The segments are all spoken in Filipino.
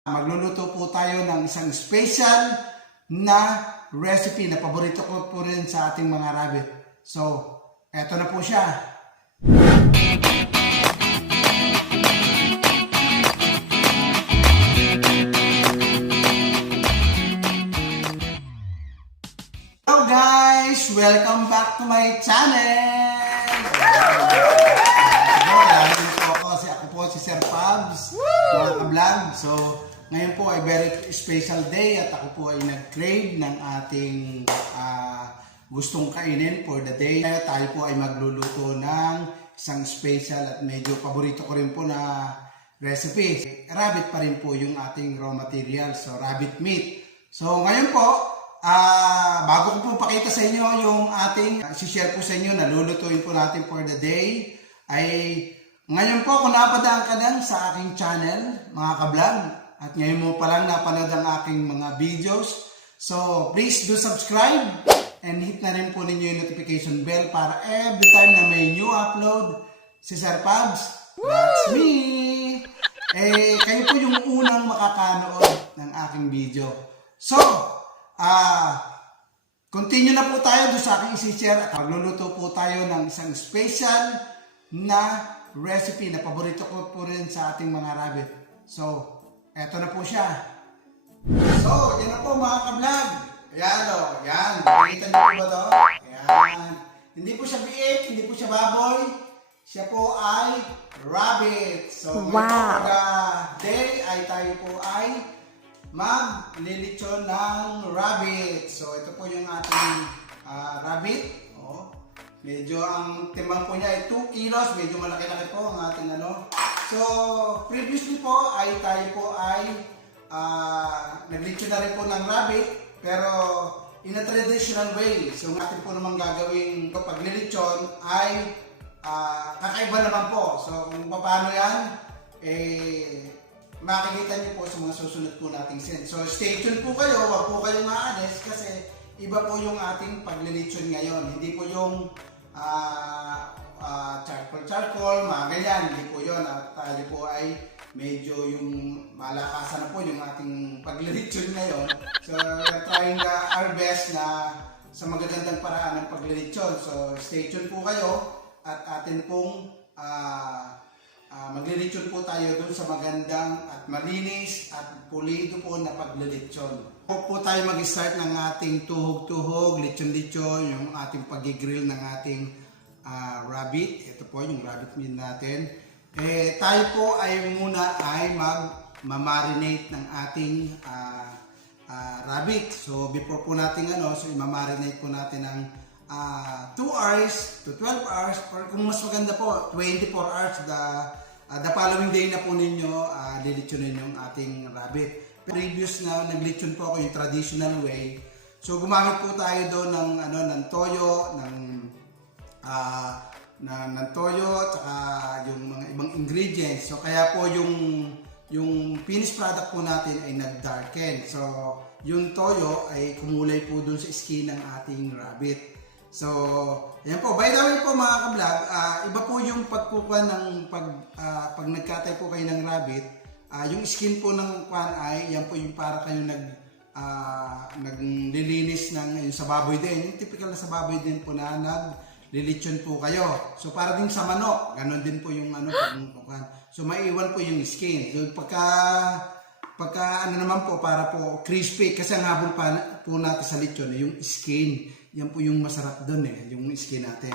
Magluluto po tayo ng isang special na recipe na paborito ko po rin sa ating mga rabbit. So, eto na po siya. Hello guys! Welcome back to my channel! Ako po si Sir Pabs, mga ka-vlog. So, ngayon po ay very special day at ako po ay nag-crave ng ating gustong kainin for the day. Tayo po ay magluluto ng isang special at medyo paborito ko rin po na recipe. Rabbit pa rin po yung ating raw material, so rabbit meat. So ngayon po, bago ko po pakita sa inyo yung ating share po sa inyo na lulutuin po natin for the day, ay ngayon po kung napadaan ka lang sa aking channel, mga ka-vlog, at ngayon mo pa lang napanood ang aking mga videos, so please do subscribe and hit na rin po ninyo yung notification bell para every time na may new upload si Sir Pabs, that's me! Kayo po yung unang makakanood ng aking video. So, continue na po tayo doon sa aking isi-share. Magluluto po tayo ng isang special na recipe na paborito ko po rin sa ating mga rabbit. So, eto na po siya. So, yan na po mga ka-vlog. Ayan o, yan. Nakikita niyo po ba ito? Ayan. Hindi po siya biik, hindi po siya baboy. Siya po ay rabbit. So, wow. Day ay tayo po ay maglilitsyon ng rabbit. So, ito po yung ating rabbit. Medyo ang timbang po niya ay 2 kilos. Medyo malaki-laki po ang ating ano. So, previously po ay tayo po ay naglitsyon na rin po ng rabbit. Pero in a traditional way. So, atin po namang gagawin paglilitsyon ay kakaiba naman po. So, kung paano yan, makikita niyo po sa mga susunod po nating scene. So stay tuned po kayo, wag po kayong maalis kasi iba po yung ating paglilitsyon ngayon. Hindi po yung charcoal, mga ganyan. Hindi po yun. At tayo po ay medyo yung malakasan na po yung ating paglilitsyon ngayon. So we're trying our best na sa magagandang paraan ng paglilitsyon. So stay tuned po kayo at atin pong maglilitsyon po tayo dun sa magandang at malinis at pulido po na paglilitsyon. Po tayo mag-start ng ating tuhog-tuhog, litsyon-litsyon, yung ating pag-grill ng ating rabbit. Ito po yung rabbit meat natin. Tayo po ay muna ay mag-marinate ng ating rabbit. So before po natin so i-marinate po natin ng 2 hours to 12 hours or kung mas maganda po 24 hours the following day na po ninyo lilitsunin yung ating rabbit. Previous na naglitsyon po ako yung traditional way. So gumamit po tayo doon ng toyo, ng toyo tsaka yung mga ibang ingredients. So kaya po yung finished product po natin ay nag-darken. So yung toyo ay kumulay po doon sa skin ng ating rabbit. So, ayan po. By the way po mga ka-vlog, iba po yung pagkukuha ng pag nagkatay po kayo ng rabbit, yung skin po ng kwan ay, yan po yung para kayo naglilinis ng yung sa baboy din. Yung typical na sa baboy din po na naglilitsyon po kayo. So, para din sa manok, ganun din po yung so, maiwan po yung skin. So, pagka naman po, para po crispy, kasi ang habol po natin sa litsyon yung skin. Yan po yung masarap doon yung skin natin.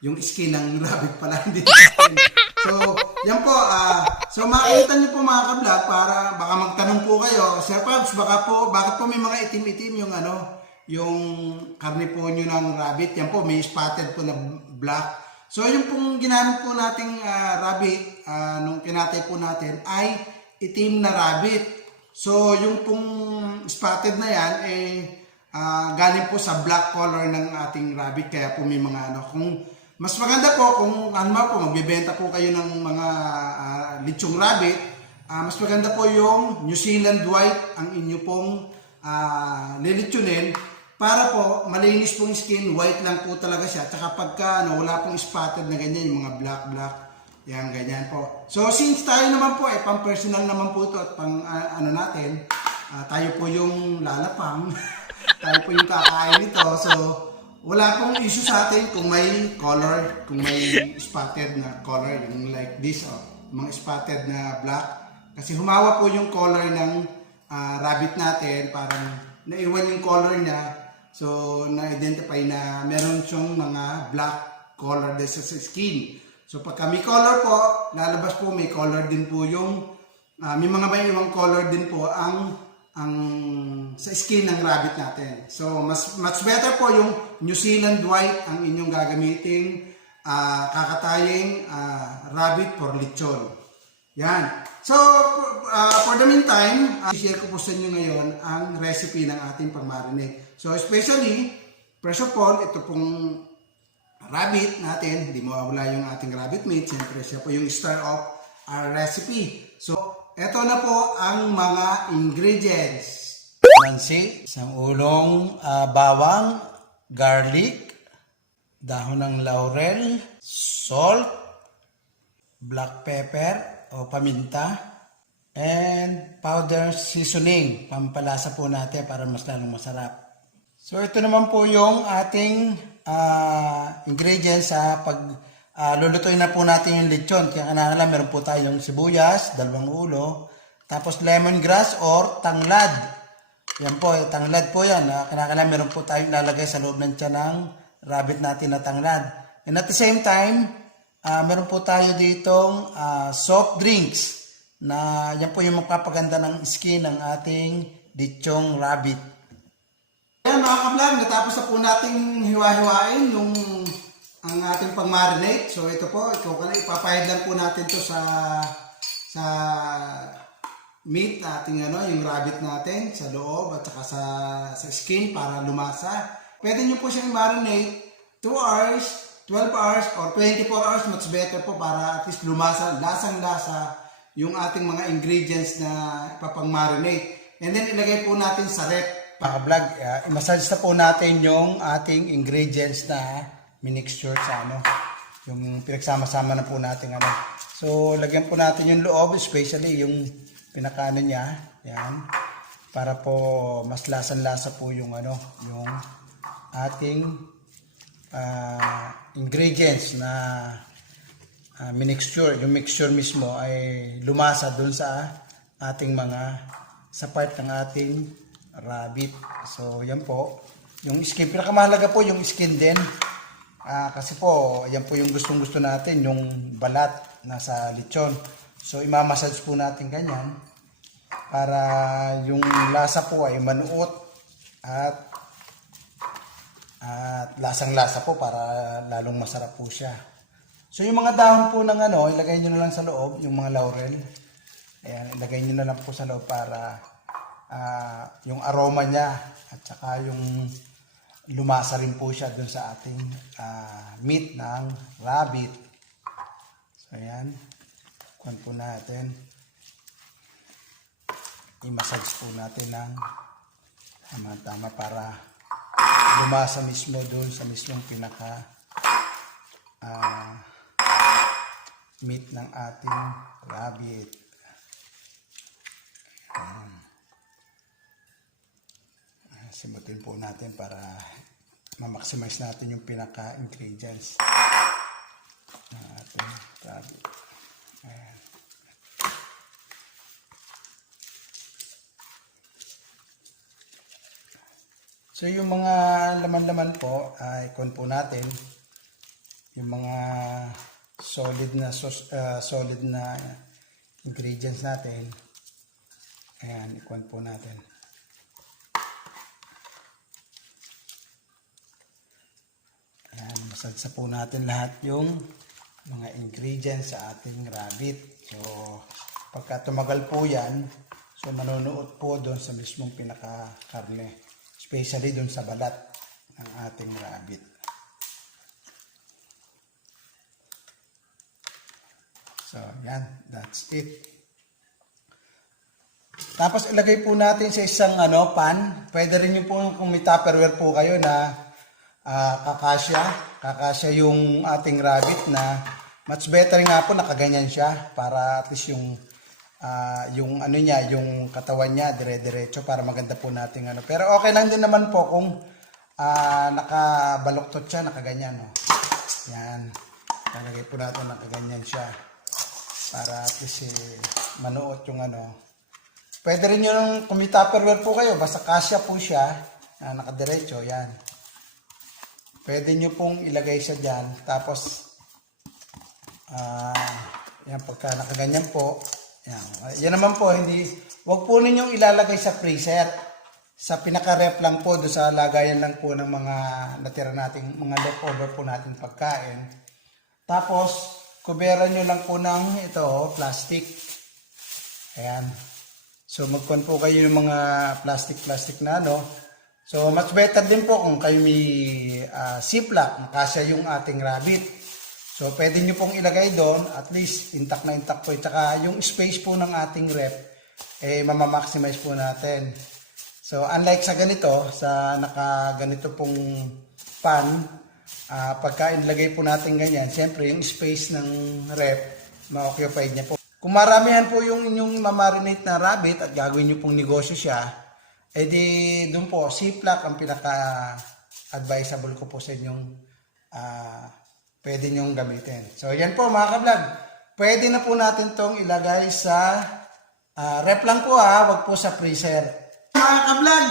Yung skin ng rabbit pala, hindi natin. So, yan po. So, makikita niyo po mga ka-vlog para baka magtanong po kayo, Sir Pabs, bakit po may mga itim-itim yung yung karne po nyo ng rabbit? Yan po, may spotted po na black. So, yung pong ginamit po nating rabbit, nung kinatay po natin, ay itim na rabbit. So, yung pong spotted na yan, galing po sa black color ng ating rabbit, kaya po may mga kung mas maganda po kung magbebenta po kayo ng mga litsong rabbit, mas maganda po yung New Zealand white ang inyo pong lilitsunin para po malinis pong skin, white lang po talaga siya. Tsaka pagka wala pong spotted na ganyan, yung mga black, Yan, ganyan po. So, since tayo naman po, pang personal naman po ito at pang ano natin, tayo po yung lalapang, tayo po yung kakain nito. So, wala pong issue sa atin kung may color, kung may spotted na color, yung like this, mga spotted na black. Kasi humawa po yung color ng rabbit natin, parang naiwan yung color niya. So, na-identify na meron siyang mga black color din sa skin. So pagka may color po, lalabas po may color din po yung, may mga iwang color din po ang sa skin ng rabbit natin. So much better po yung New Zealand White ang inyong gagamiting kakataying rabbit for lechon. Yan. So for the meantime, share ko po sa inyo ngayon ang recipe ng ating pang-marinate. So especially, first of all, ito pong rabbit natin, hindi mawawala yung ating rabbit meat. Siyempre, siya po yung star of our recipe. So, eto na po ang mga ingredients. Mansi, isang ulong bawang, garlic, dahon ng laurel, salt, black pepper o paminta, and powder seasoning. Pampalasa po natin para mas lalong masarap. So, ito naman po yung ating ingredients sa pag lulutuin na po natin yung lechon. Kaya kanala meron po tayong sibuyas, 2 ulo, tapos lemongrass or tanglad. Yan po, tanglad po yan. Kanala meron po tayong lalagay sa loob ng tiyan ng rabbit natin na tanglad. And at the same time, meron po tayo ditong soft drinks na yan po yung magpapaganda ng skin ng ating lechong rabbit. Ayan mga ka-vlog, natapos na po nating hiwa-hiwain yung ang ating pang-marinate. So ito po, ipapahid lang po natin to sa meat nating yung rabbit natin sa loob at saka sa skin para lumasa. Pwede nyo po siyang marinate 2 hours, 12 hours or 24 hours, much better po para at least lumasa, lasang-lasa yung ating mga ingredients na ipapang-marinate. And then ilagay po natin sa rep. Mga vlog, i-massage na po natin yung ating ingredients na minixture sa yung pinagsama-sama na po natin So, lagyan po natin yung loob, especially yung pinakaano niya, yan, para po mas lasan-lasa po yung yung ating ingredients na minixture, yung mixture mismo ay lumasa dun sa ating sa part ng ating rabbit. So, yan po. Yung skin, pinakamahalaga po yung skin din. Kasi po, yan po yung gustong-gusto natin, yung balat na sa lechon. So, imamassage po natin ganyan para yung lasa po ay manuot at lasang-lasa po para lalong masarap po siya. So, yung mga dahon po ng ilagay nyo na lang sa loob, yung mga laurel. Ayan, ilagay nyo na lang po sa loob para yung aroma niya at saka yung lumasa rin po siya dun sa ating meat ng rabbit. So ayan, kuhan po natin, i-massage po natin ng tama-tama para lumasa mismo dun sa mismong pinaka meat ng ating rabbit. Ayan. Simutin po natin para ma-maximize natin yung pinaka-ingredients ng ating rabbit. Ayan. So yung mga laman-laman po, ikon po natin yung mga solid na ingredients natin. Ayan, ikon po natin. Ayan, masadsa po natin lahat yung mga ingredients sa ating rabbit. So, pagka tumagal po yan, so manunuot po doon sa mismong pinaka-karne. Especially doon sa balat ng ating rabbit. So, yan. That's it. Tapos, ilagay po natin sa isang pan. Pwede rin yung po kung may Tupperware po kayo na kakasya yung ating rabbit na much better nga po nakaganyan siya para at least yung ano niya, yung katawan niya dire-diretso para maganda po nating ano. Pero okay lang din naman po kung nakabaluktot siya, nakaganyan, no. Yan. Lalagay po natin nakaganyan siya para at least manuot yung ano. Pwede rin yung kung may Tupperware po kayo, basta kasya po siya, nakadiretso, yan. Pwede nyo pong ilagay siya dyan. Tapos, yan, pagka nakaganyan po, yan naman po, wag po ninyong ilalagay sa freezer. Sa pinaka-ref lang po, doon sa lagayan lang po ng mga natira nating, mga leftover po natin pagkain. Tapos, kuberan nyo lang po ng ito, plastic. Ayan. So, magkuhan po kayo ng mga plastic na ano. So, much better din po kung kayo may ziplock, makasya yung ating rabbit. So, pwede nyo pong ilagay doon, at least, intact na intact po. Tsaka, yung space po ng ating ref, mamamaximize po natin. So, unlike sa ganito, sa nakaganito pong pan, pagka ilagay po natin ganyan, siyempre, yung space ng ref, ma-occupied niya po. Kung maramihan po yung inyong mamarinate na rabbit at gagawin nyo pong negosyo siya, di doon po, ziplock ang pinaka-advisable ko po sa inyong pwede nyong gamitin. So, yan po mga ka-vlog. Pwede na po natin tong ilagay sa ref lang po wag po sa freezer. Mga ka-vlog,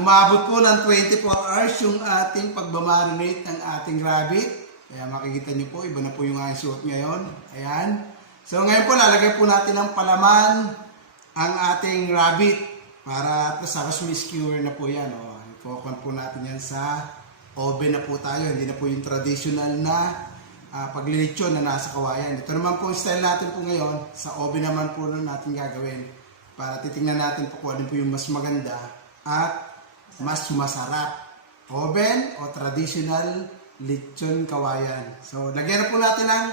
umabot po ng 24 hours yung ating pagbamarinate ng ating rabbit. Kaya makikita nyo po, iba na po yung aking suot ngayon. Ayan. So, ngayon po, lalagay po natin ng palaman ang ating rabbit para sa may skewer na po yan. Ipokan po natin yan sa oven na po tayo. Hindi na po yung traditional na paglilitsyon na nasa kawayan. Ito naman po yung style natin po ngayon. Sa oven naman po natin gagawin para titingnan natin po kung ano po yung mas maganda at mas masarap. Oven o traditional litsyon kawayan. So, lagyan na po natin ng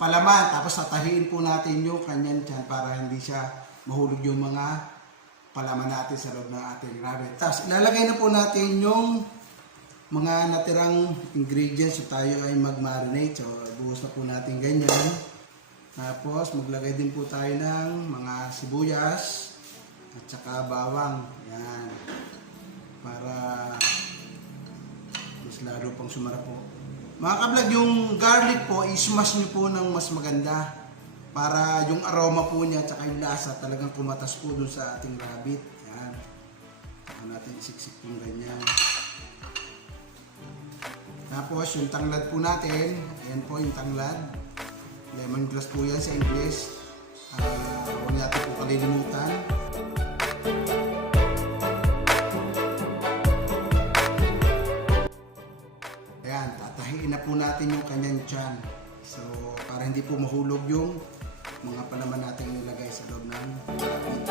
palaman, tapos tatahiin po natin yung kanyan dyan para hindi siya mahulog yung mga palaman natin sa loob ng ating rabbit. Tapos ilalagay na po natin yung mga natirang ingredients so tayo ay mag-marinate. So buhos na po natin ganyan. Tapos maglagay din po tayo ng mga sibuyas at saka bawang. Yan. Para mas lalo pang sumarap po. Mga ka-vlog, yung garlic po, ismash nyo po ng mas maganda para yung aroma po niya at yung lasa talagang kumatas po dun sa ating rabbit. Yan. Saka natin isiksik po ganyan. Tapos yung tanglad po natin, ayan po yung tanglad. Lemongrass po yan sa English. Huwag natin po kalilimutan. Tatahiin na po natin yung kanyang tiyan. So, para hindi po mahulog yung mga palaman natin nilagay sa loob ng rabbit.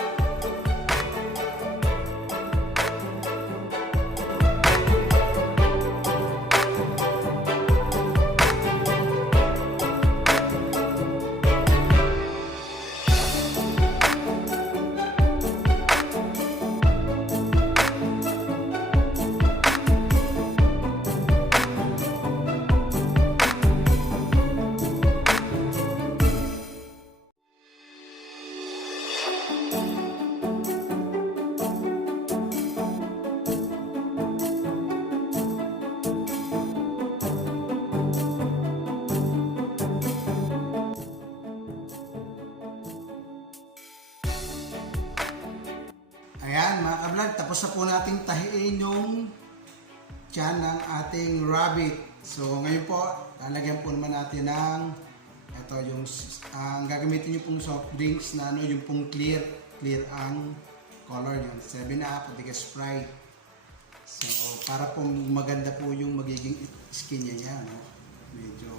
Ayan mga ka-vlog, tapos na po nating tahiin yung tiyan ng ating rabbit. So ngayon po, lalagyan po naman natin ng ito yung ang gagamitin niyo pong soft drinks na ano, yung pong clear ang color yung 7-Up o diga Sprite. So para po maganda po yung magiging skin niya, no? Medyo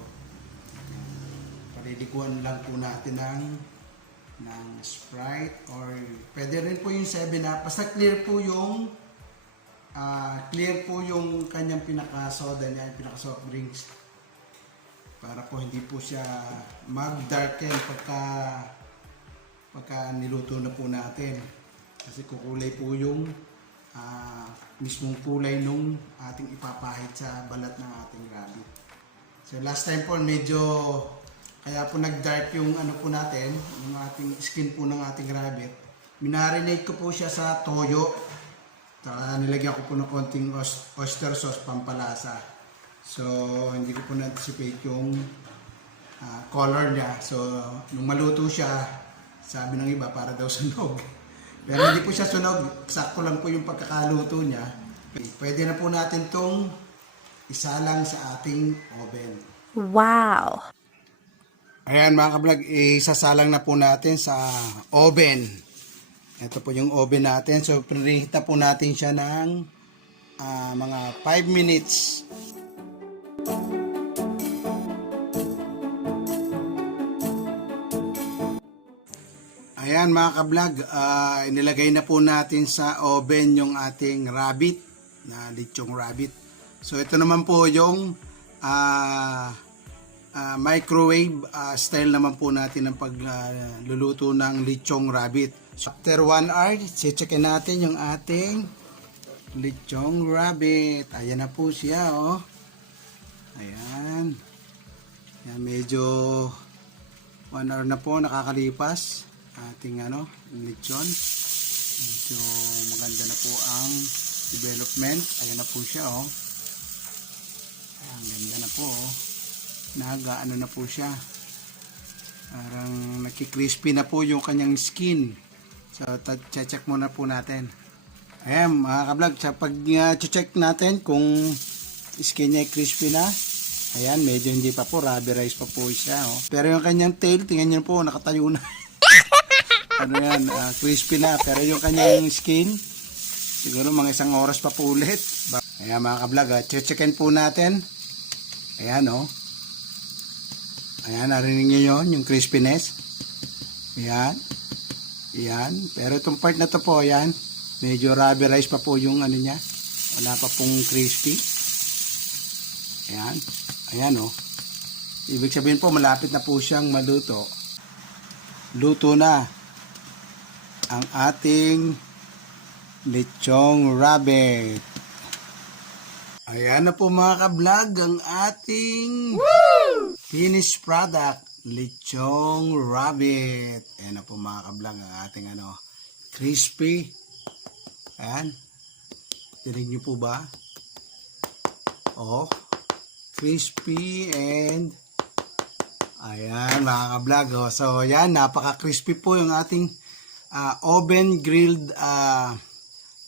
palilikuan lang po natin ng Sprite or pwede rin po yung 7-Up. Basta clear po yung kanyang pinaka-soda niya, yung pinaka-soft drinks. Para po hindi po siya mag-darken pagka niluto na po natin. Kasi kukulay po yung mismong kulay nung ating ipapahid sa balat ng ating rabbit. So last time po medyo Kaya po nag-dark yung ano po natin, yung ating skin po ng ating rabbit. Minarinate ko po siya sa toyo. Saka nilagyan ko po ng konting oyster sauce pampalasa. So, hindi ko po na-anticipate yung color niya. So, nung maluto siya, sabi ng iba para daw sunog. Pero hindi po siya sunog. Sakto lang po yung pagkakaluto niya. Pwede na po natin tong isalang sa ating oven. Wow! Ayan mga kablog, isasalang na po natin sa oven. Ito po yung oven natin. So, preheat na po natin siya ng mga 5 minutes. Ayan mga kablog, inilagay na po natin sa oven yung ating rabbit, na lechong rabbit. So, ito naman po yung microwave style naman po natin ng pagluluto ng lechong rabbit. So, after 1 hour, checkin natin yung ating lechong rabbit. Ayan na po siya, oh. Ayan. Ayan, medyo 1 hour na po nakakalipas ating lechon. Medyo maganda na po ang development. Ayan na po siya, oh. Ayan, ganda na po, oh. Nagaano na po siya, parang nakikrispy na po yung kanyang skin. So check muna po natin. Ayan mga kablog, sa pag check natin kung skin niya crispy na, ayan, medyo hindi pa po, rubberized pa po siya, oh. Pero yung kanyang tail, tingnan niyo po, nakatayo na. Yan, crispy na. Pero yung kanyang skin, siguro mga 1 oras pa po ulit. Ayan mga kablog, checkin po natin. Ayan, oh. Ayan, narinig nyo yun, yung crispiness. Ayan. Ayan. Pero itong part na to po, ayan, medyo rubberized pa po yung ano niya. Wala pa pong crispy. Ayan. Ayan, oh. Ibig sabihin po, malapit na po siyang maluto. Luto na ang ating lechong rabbit. Ayan na po mga kablog, ang ating finished product, lechong rabbit. Ayan na po mga kablog, ang ating crispy. Ayan. Tinig nyo po ba? Oh, crispy and ayan mga kablog. Oh. So ayan, napaka-crispy po yung ating oven grilled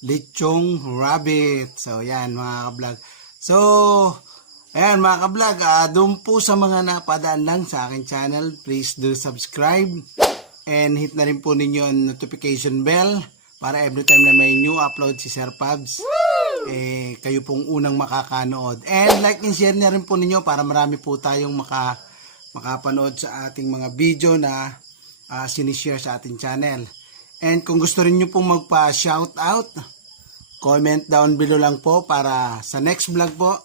lechong rabbit. So ayan mga kablog. So ayan mga kablog, doon po sa mga napadaan lang sa aking channel, please do subscribe and hit na rin po ninyo ang notification bell para every time na may new upload si Sir Pabs, kayo pong unang makakanood. And like and share na rin po ninyo para marami po tayong makapanood sa ating mga video na sinishare sa ating channel. And kung gusto rin nyo pong magpa-shoutout, comment down below lang po para sa next vlog po,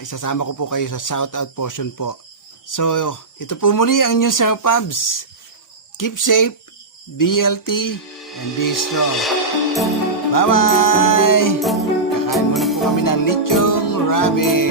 isasama ko po kayo sa shoutout portion po. So, ito po muli ang inyong Sir Pabs. Keep safe, be healthy, and be strong. Bye-bye! Kakain muna po kami ng lechong rabbit.